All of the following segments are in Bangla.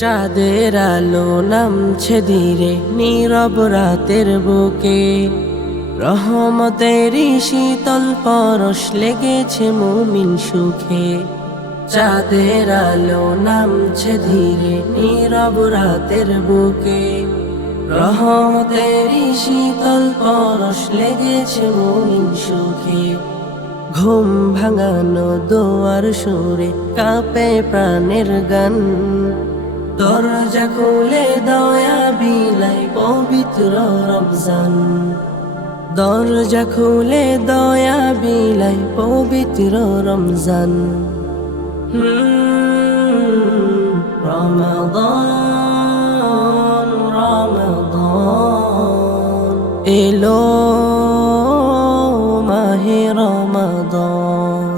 চাঁদের আলো নামছে ধীরে নীরব রাতের বুকে, রহমতেরই শীতল পরশ লেগেছে মুমিন সুখে। চাঁদের আলো নামছে ধীরে নীরব রাতের বুকে, রহমতেরই শীতল পরশ লেগেছে মুমিন সুখে। ঘুম ভাঙানো দোয়ার সুরে কাঁপে প্রাণের গান, দরজা খুলে দয়া বিলাই পবিত্র রমজান। দরজা খুলে দয়া বিলাই পবিত্র রমজান। রমাদান রমাদান এলো মাহে রমাদান।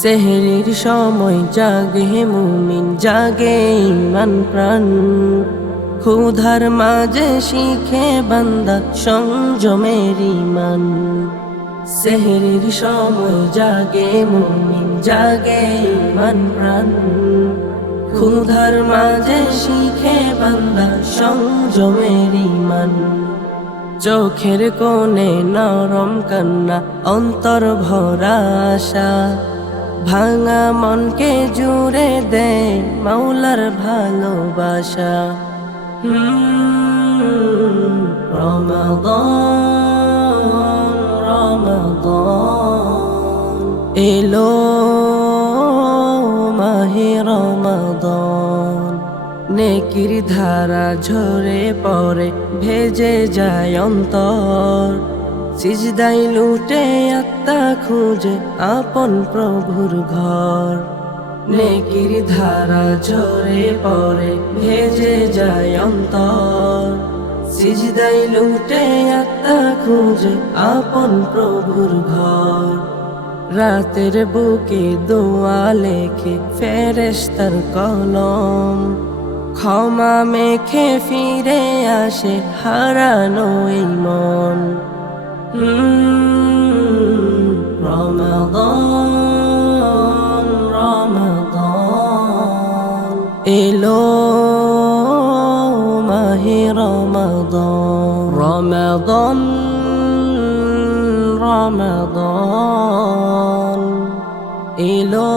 সেহরির সময় জাগে মুমিন, জাগে ঈমান প্রাণ, ক্ষুধার মাঝে শিখে বান্দা সংযমের ঈমান। সেহরির সময় জাগে মুমিন, জাগে ঈমান প্রাণ, ক্ষুধার মাঝে শিখে বান্দা সংযমের ঈমান। চোখের কোণে নরম কান্না, অন্তর ভরা আশা, ভাঙা মনকে জুড়ে দেয় মাওলার ভালোবাসা। রমাদান রমাদান এলো মাহে রমাদান। নেকির ধারা ঝরে পড়ে ভেজে যায় অন্তর, সিজদায় লুটে আত্মা খুঁজে আপন প্রভুর ঘর। নেকির ধারা ঝরে পড়ে ভেজে যায় অন্তর, সিজদায় লুটে আত্মা খুঁজে আপন প্রভুর ঘর। রাতের বুকে দোয়া লেখে ফেরেশতার কলম, ক্ষমা মেখে ফিরে আসে হারানো এই মন। রমাদান রমাদান এলো মাহে রমাদান। রমাদান রমাদান এলো